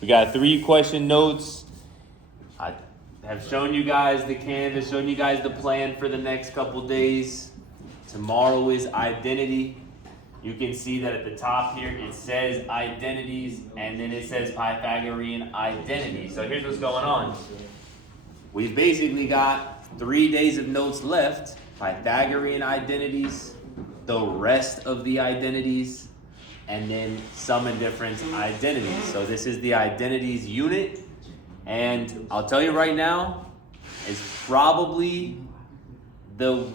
We got 3 question notes. I have shown you guys the canvas, shown you guys the plan for the next couple days. Tomorrow is identity. You can see that at the top here it says identities and then it says Pythagorean identity. So here's what's going on. We've basically got 3 days of notes left. Pythagorean identities, the rest of the identities, and then sum and difference identities. So this is the identities unit. And I'll tell you right now, it's probably the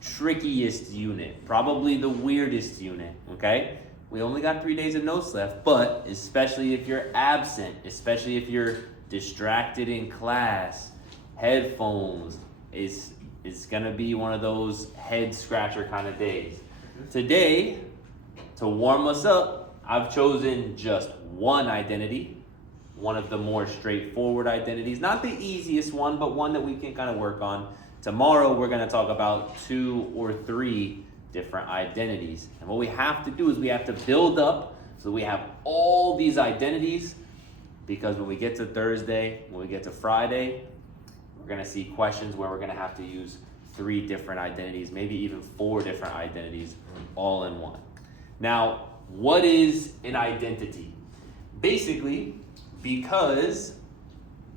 trickiest unit, probably the weirdest unit, okay? We only got 3 days of notes left, but especially if you're absent, especially if you're distracted in class, headphones, it's gonna be one of those head scratcher kind of days. Today, to warm us up, I've chosen just one identity, one of the more straightforward identities, not the easiest one, but one that we can kind of work on. Tomorrow, we're gonna talk about 2 or 3 different identities. And what we have to do is we have to build up so we have all these identities, because when we get to Thursday, when we get to Friday, we're gonna see questions where we're gonna have to use 3 different identities, maybe even 4 different identities all in one. Now, what is an identity? Basically, because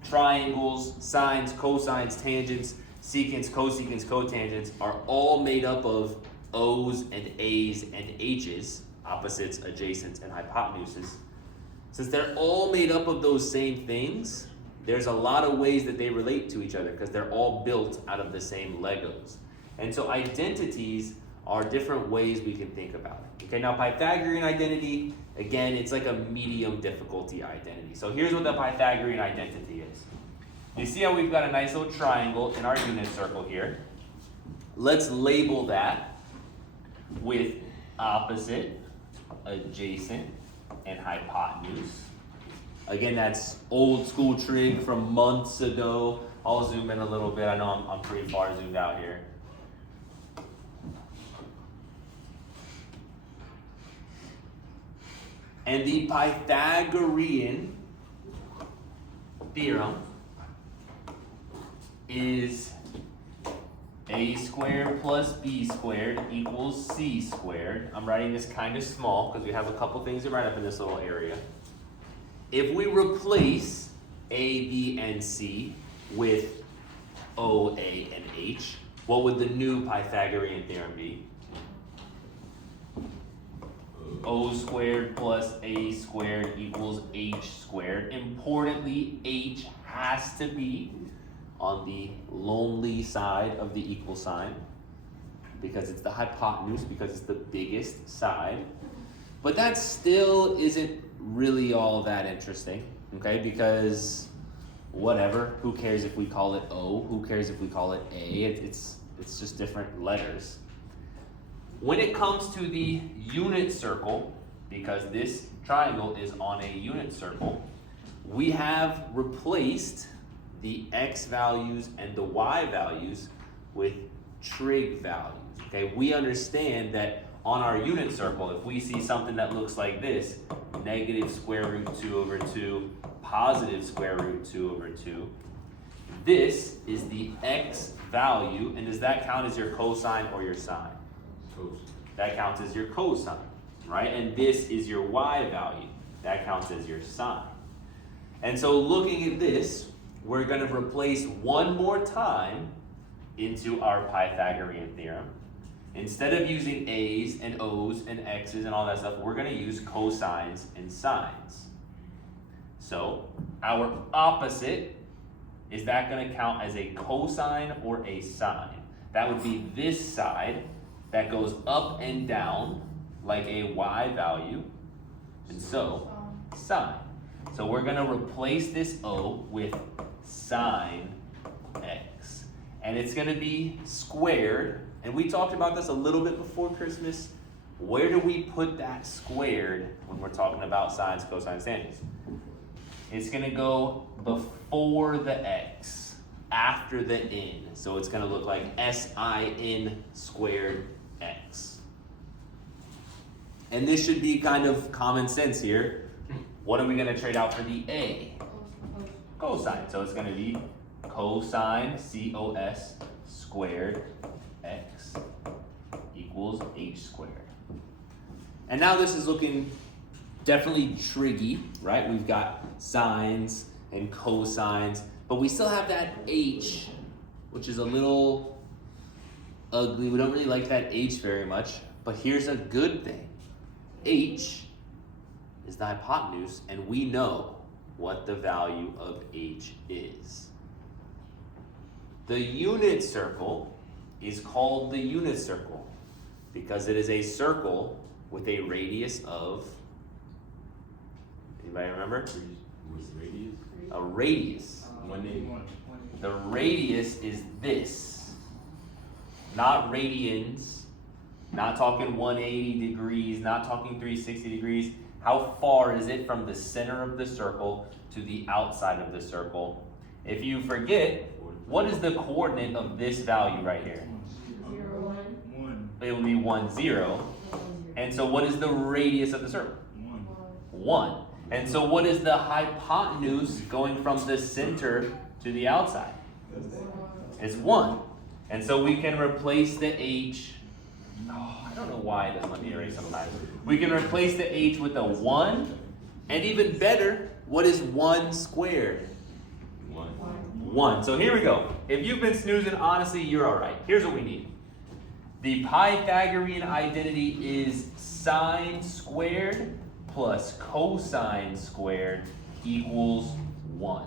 triangles, sines, cosines, tangents, secants, cosecants, cotangents are all made up of O's and A's and H's, opposites, adjacents, and hypotenuses. Since they're all made up of those same things, there's a lot of ways that they relate to each other because they're all built out of the same Legos. And so identities are different ways we can think about it. Okay, now Pythagorean identity, again, it's like a medium difficulty identity. So here's what the Pythagorean identity is. You see how we've got a nice little triangle in our unit circle here. Let's label that with opposite, adjacent, and hypotenuse. Again, that's old school trig from months ago. I'll zoom in a little bit. I know I'm pretty far zoomed out here. And the Pythagorean theorem is a squared plus b squared equals c squared. I'm writing this kind of small because we have a couple things to write up in this little area. If we replace A, B, and C with O, A, and H, what would the new Pythagorean theorem be? O squared plus A squared equals H squared. Importantly, H has to be on the lonely side of the equal sign because it's the hypotenuse, because it's the biggest side. But that still isn't really all that interesting, okay? Because whatever, who cares if we call it O? Who cares if we call it A? It's just different letters. When it comes to the unit circle, because this triangle is on a unit circle, we have replaced the x values and the y values with trig values, okay? We understand that on our unit circle, if we see something that looks like this, negative square root 2 over 2, positive square root 2 over 2, this is the x value, and does that count as your cosine or your sine? Cosine. That counts as your cosine, right? And this is your y value. That counts as your sine. And so looking at this, we're going to replace one more time into our Pythagorean theorem. Instead of using A's and O's and X's and all that stuff, we're going to use cosines and sines. So our opposite, is that going to count as a cosine or a sine? That would be this side that goes up and down like a y value, and so sine. So we're going to replace this O with sine x. And it's going to be squared. And we talked about this a little bit before Christmas. Where do we put that squared when we're talking about sines, cosines, tangents? It's going to go before the x, after the n. So it's going to look like sin squared x. And this should be kind of common sense here. What are we going to trade out for the A? Cosine. So it's going to be cosine, C-O-S, squared x equals h squared. And now this is looking definitely TRIG-y, right? We've got sines and cosines, but we still have that h, which is a little ugly. We don't really like that h very much, but here's a good thing. H is the hypotenuse, and we know what the value of h is. The unit circle is called the unit circle because it is a circle with a radius of, anybody remember? What's the radius? A radius. 180. The radius is this, not radians, not talking 180 degrees, not talking 360 degrees. How far is it from the center of the circle to the outside of the circle? If you forget, what is the coordinate of this value right here? 0, 1. It would be 1, 0. And so what is the radius of the circle? 1. And so what is the hypotenuse going from the center to the outside? It's 1. And so we can replace the h. Oh, I don't know why it doesn't let me erase sometimes. We can replace the h with a 1. And even better, what is 1 squared? 1. So here we go. If you've been snoozing, honestly, you're all right. Here's what we need. The Pythagorean identity is sine squared plus cosine squared equals 1.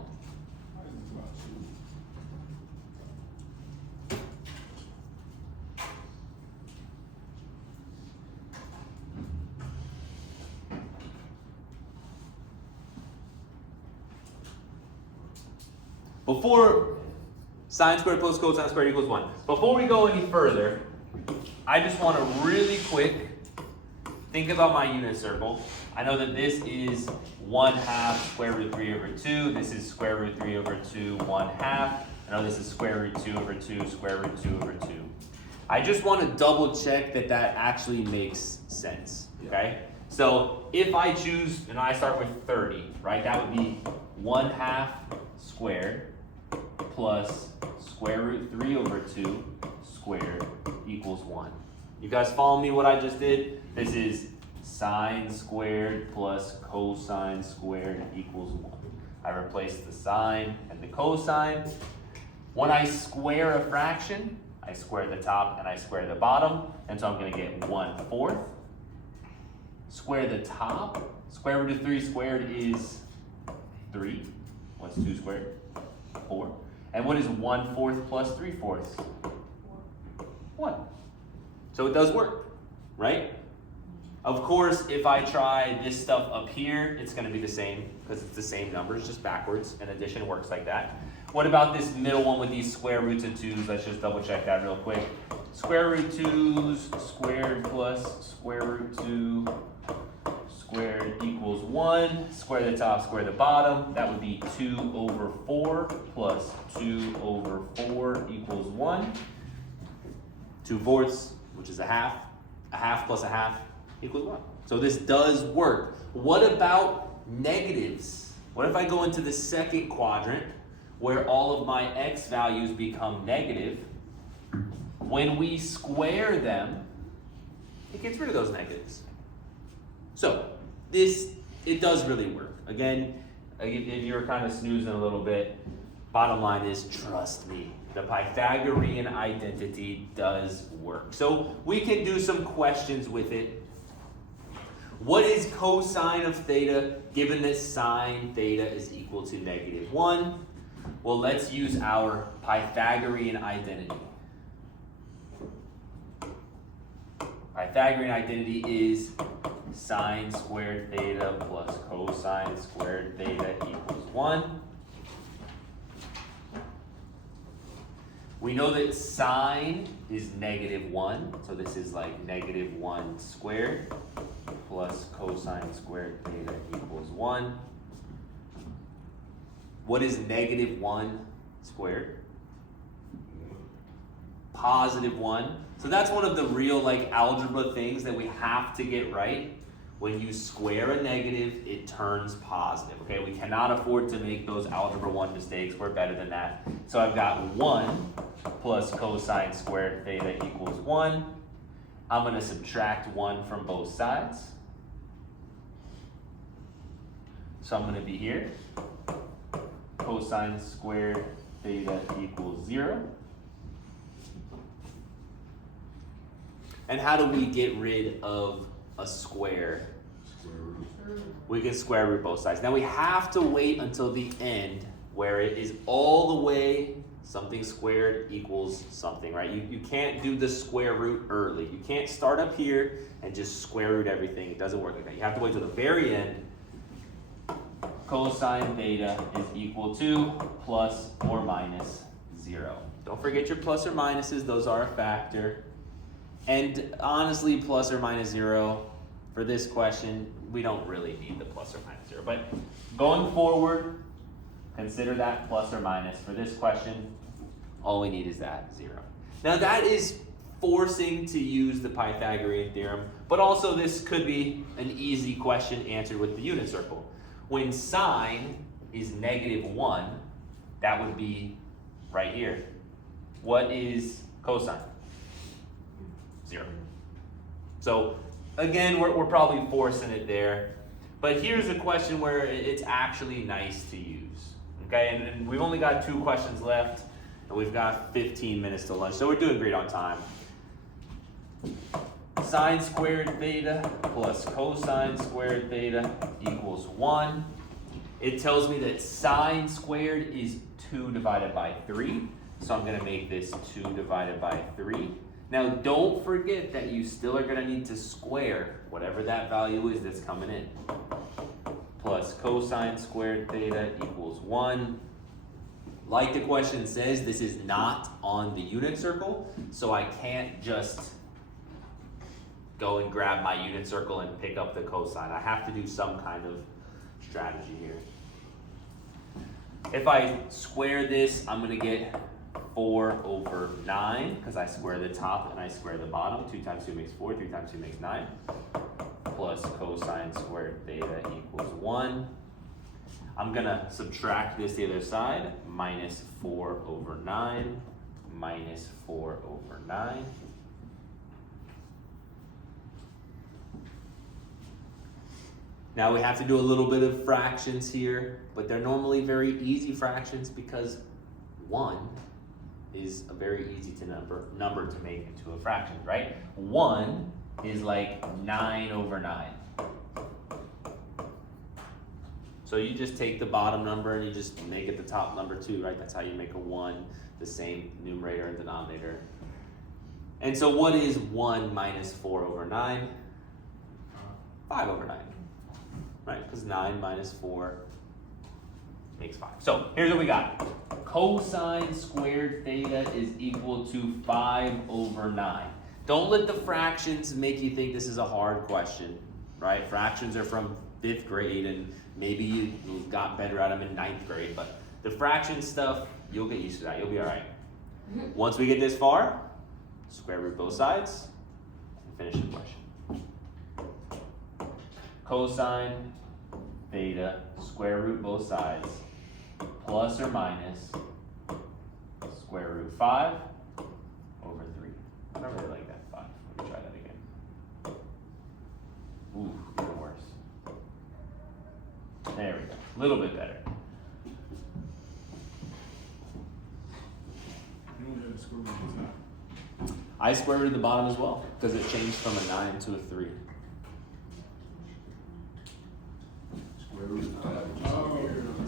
Before sine squared plus cosine squared equals 1. Before we go any further, I just want to really quick think about my unit circle. I know that this is 1/2 square root 3 over 2. This is square root 3 over 2, 1/2. I know this is square root 2 over 2, square root 2 over 2. I just want to double check that that actually makes sense, okay? So if I choose, and I start with 30, right? That would be 1/2 squared plus square root 3 over 2 squared equals 1. You guys follow me what I just did? This is sine squared plus cosine squared equals 1. I replaced the sine and the cosine. When I square a fraction, I square the top and I square the bottom, and so I'm going to get 1/4. Square the top. Square root of 3 squared is 3. What's 2 squared? 4. And what is 1/4 plus 3/4? 1. So it does work, right? Of course, if I try this stuff up here, it's going to be the same because it's the same numbers, just backwards, and addition works like that. What about this middle one with these square roots and 2's? Let's just double check that real quick. Square root 2's squared plus square root 2 squared equals 1. Square the top, square the bottom. That would be 2 over 4 plus 2 over 4 equals 1. 2/4, which is a half. A half plus a half equals 1. So this does work. What about negatives? What if I go into the second quadrant where all of my x values become negative? When we square them, it gets rid of those negatives. So it does really work. Again, if you're kind of snoozing a little bit, bottom line is, trust me, the Pythagorean identity does work. So we can do some questions with it. What is cosine of theta given that sine theta is equal to -1? Well, let's use our Pythagorean identity. Pythagorean identity is sine squared theta plus cosine squared theta equals 1. We know that sine is -1, so this is like -1 squared plus cosine squared theta equals 1. What is -1 squared? +1. So that's one of the real like algebra things that we have to get right. when you square a negative, it turns positive, okay? We cannot afford to make those algebra 1 mistakes. We're better than that. So I've got 1 plus cosine squared theta equals 1. I'm going to subtract 1 from both sides. So I'm going to be here. Cosine squared theta equals 0. And how do we get rid of a square? We can square root both sides. Now we have to wait until the end where it is all the way something squared equals something, right? You can't do the square root early. You can't start up here and just square root everything. It doesn't work like that. You have to wait till the very end. Cosine theta is equal to plus or minus 0. Don't forget your plus or minuses. Those are a factor. And honestly, plus or minus 0 for this question, we don't really need the plus or minus 0. But going forward, consider that plus or minus. For this question, all we need is that 0. Now that is forcing to use the Pythagorean theorem, but also this could be an easy question answered with the unit circle. When sine is -1, that would be right here. What is cosine? 0. So again, we're probably forcing it there. But here's a question where it's actually nice to use. Okay, and we've only got 2 questions left, and we've got 15 minutes to lunch, so we're doing great on time. Sine squared theta plus cosine squared theta equals 1. It tells me that sine squared is 2 divided by 3, so I'm going to make this 2 divided by 3. Now don't forget that you still are going to need to square whatever that value is that's coming in. Plus cosine squared theta equals 1. Like the question says, this is not on the unit circle, so I can't just go and grab my unit circle and pick up the cosine. I have to do some kind of strategy here. If I square this, I'm going to get 4 over 9, because I square the top and I square the bottom. 2 times 2 makes 4, 3 times 2 makes 9. Plus cosine squared theta equals 1. I'm going to subtract this the other side. Minus 4 over 9. Minus 4 over 9. Now we have to do a little bit of fractions here, but they're normally very easy fractions because 1 is a very easy number to make into a fraction, right? 1 is like 9 over 9. So you just take the bottom number and you just make it the top number too, right? That's how you make a 1, the same numerator and denominator. And so what is 1 minus 4 over 9? 5 over 9, right? Because 9 minus 4 makes 5. So here's what we got. Cosine squared theta is equal to 5 over 9. Don't let the fractions make you think this is a hard question, right? Fractions are from 5th grade and maybe you got better at them in 9th grade, but the fraction stuff, you'll get used to that. You'll be all right. Once we get this far, square root both sides and finish the question. Cosine theta, square root both sides, plus or minus square root 5 over 3. I don't really like that 5. Let me try that again. Ooh, even worse. There we go. A little bit better. I square rooted the bottom as well because it changed from a 9 to a 3.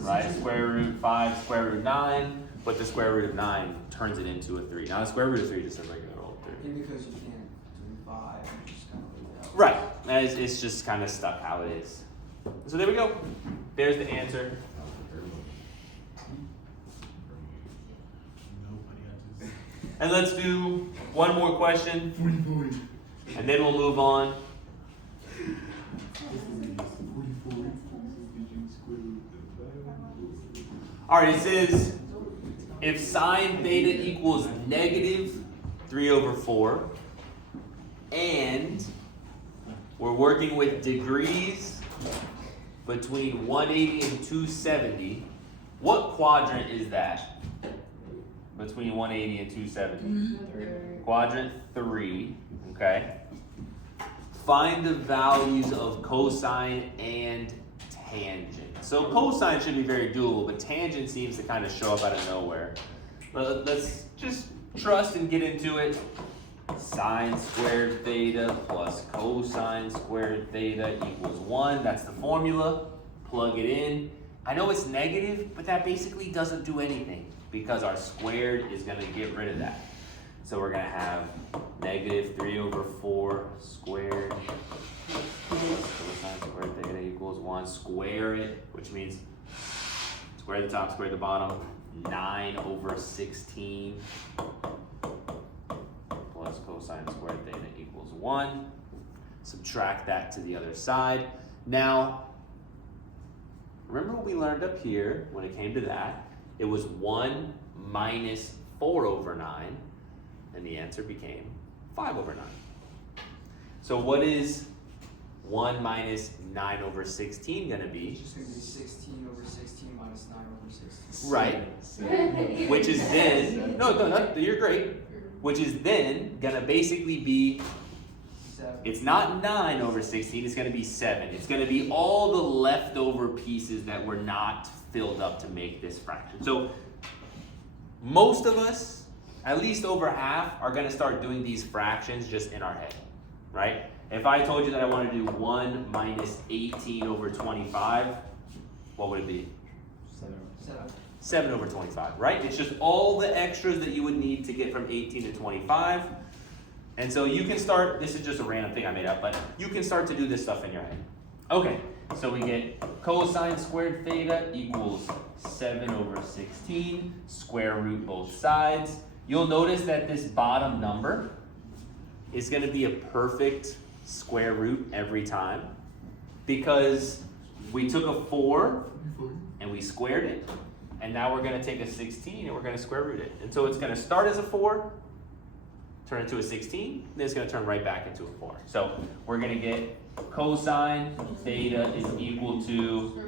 Right, square root 5, square root 9, but the square root of 9 turns it into a 3. Now the square root of 3 is just a regular old 3. And because you can't do 5, you just kind of leave it out. Right, it's just kind of stuck how it is. So there we go. There's the answer. And let's do one more question, and then we'll move on. All right, it says if sine theta equals negative 3 over 4, and We're working with degrees between 180 and 270. What quadrant is that? Between 180 and 270? Quadrant 3, okay? Find the values of cosine and tangent. So cosine should be very doable, but tangent seems to kind of show up out of nowhere. Let's just trust and get into it. Sine squared theta plus cosine squared theta equals 1. That's the formula. Plug it in. I know it's negative, but that basically doesn't do anything because our squared is going to get rid of that. So we're going to have negative 3 over 4 squared cosine squared theta equals 1. Square it, which means square the top, square the bottom. 9 over 16 plus cosine squared theta equals 1. Subtract that to the other side. Now, remember what we learned up here when it came to that? It was 1 minus 4 over 9, and the answer became 5 over 9. So what is 1 minus 9 over 16 going to be? It's just going to be 16 over 16 minus 9 over 16. Right. Which is then, no, you're great. Which is then going to basically be, 7. it's not 9 over 16, it's going to be 7. It's going to be all the leftover pieces that were not filled up to make this fraction. So most of us, at least over half, are going to start doing these fractions just in our head, right? If I told you that I want to do 1 minus 18 over 25, what would it be? 7 over 25, right? It's just all the extras that you would need to get from 18 to 25. And so you can start, this is just a random thing I made up, but you can start to do this stuff in your head. Okay, so we get cosine squared theta equals 7 over 16, square root both sides. You'll notice that this bottom number is going to be a perfect square root every time because we took a 4 and we squared it, and now we're going to take a 16 and we're going to square root it. And so it's going to start as a 4, turn into a 16, then it's going to turn right back into a 4. So we're going to get cosine theta is equal to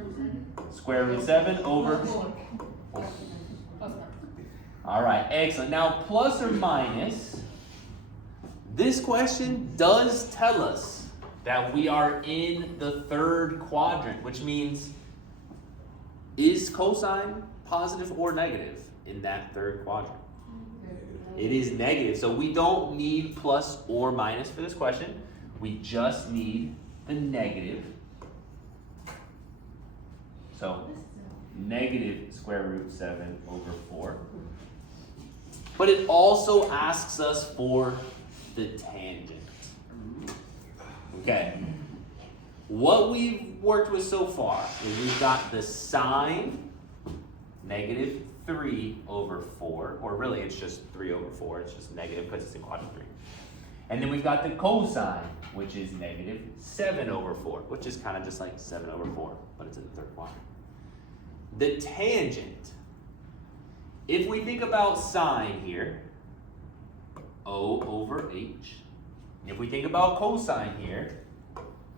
square root 7 over 4. All right, excellent. Now, plus or minus, this question does tell us that we are in the third quadrant, which means, is cosine positive or negative in that third quadrant? It is negative, so we don't need plus or minus for this question. We just need the negative. So, negative square root 7 over 4. But it also asks us for the tangent. Okay. What we've worked with so far is we've got the sine, negative 3 over 4, or really it's just 3 over 4, it's just negative because it's in quadrant 3. And then we've got the cosine, which is negative 7 over 4, which is kind of just like 7 over 4, but it's in the third quadrant. The tangent, if we think about sine here, O over H. If we think about cosine here,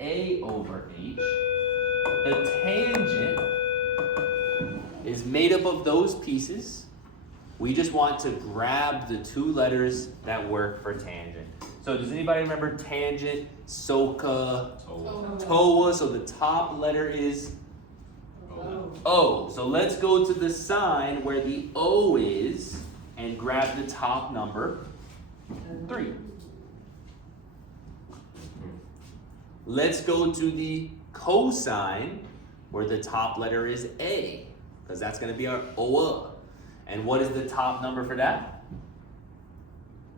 A over H. The tangent is made up of those pieces. We just want to grab the 2 letters that work for tangent. So does anybody remember tangent, SOHCA, TOA? So the top letter is O. So let's go to the sign where the O is and grab the top number, 3. Let's go to the cosine where the top letter is A, because that's going to be our OA. And what is the top number for that?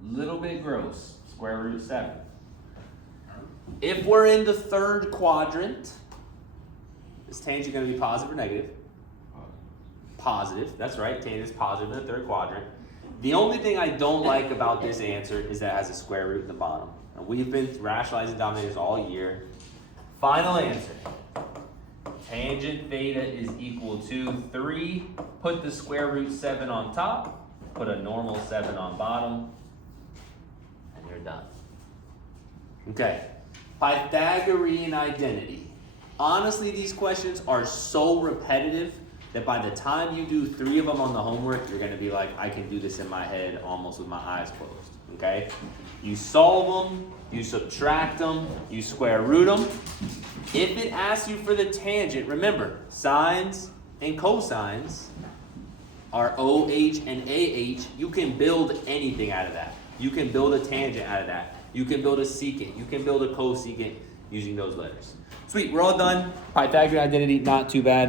Little bit gross, square root 7. If we're in the third quadrant, is tangent going to be positive or negative? Positive, that's right, tangent is positive in the third quadrant. The only thing I don't like about this answer is that it has a square root in the bottom. And we've been rationalizing denominators all year. Final answer. Tangent theta is equal to 3. Put the square root 7 on top. Put a normal 7 on bottom. And you're done. Okay. Pythagorean identity. Honestly, these questions are so repetitive that by the time you do 3 of them on the homework, you're going to be like, I can do this in my head almost with my eyes closed. Okay? You solve them, you subtract them, you square root them. If it asks you for the tangent, remember, sines and cosines are OH and AH. You can build anything out of that. You can build a tangent out of that. You can build a secant. You can build a cosecant using those letters. Sweet, we're all done. Pythagorean identity, not too bad.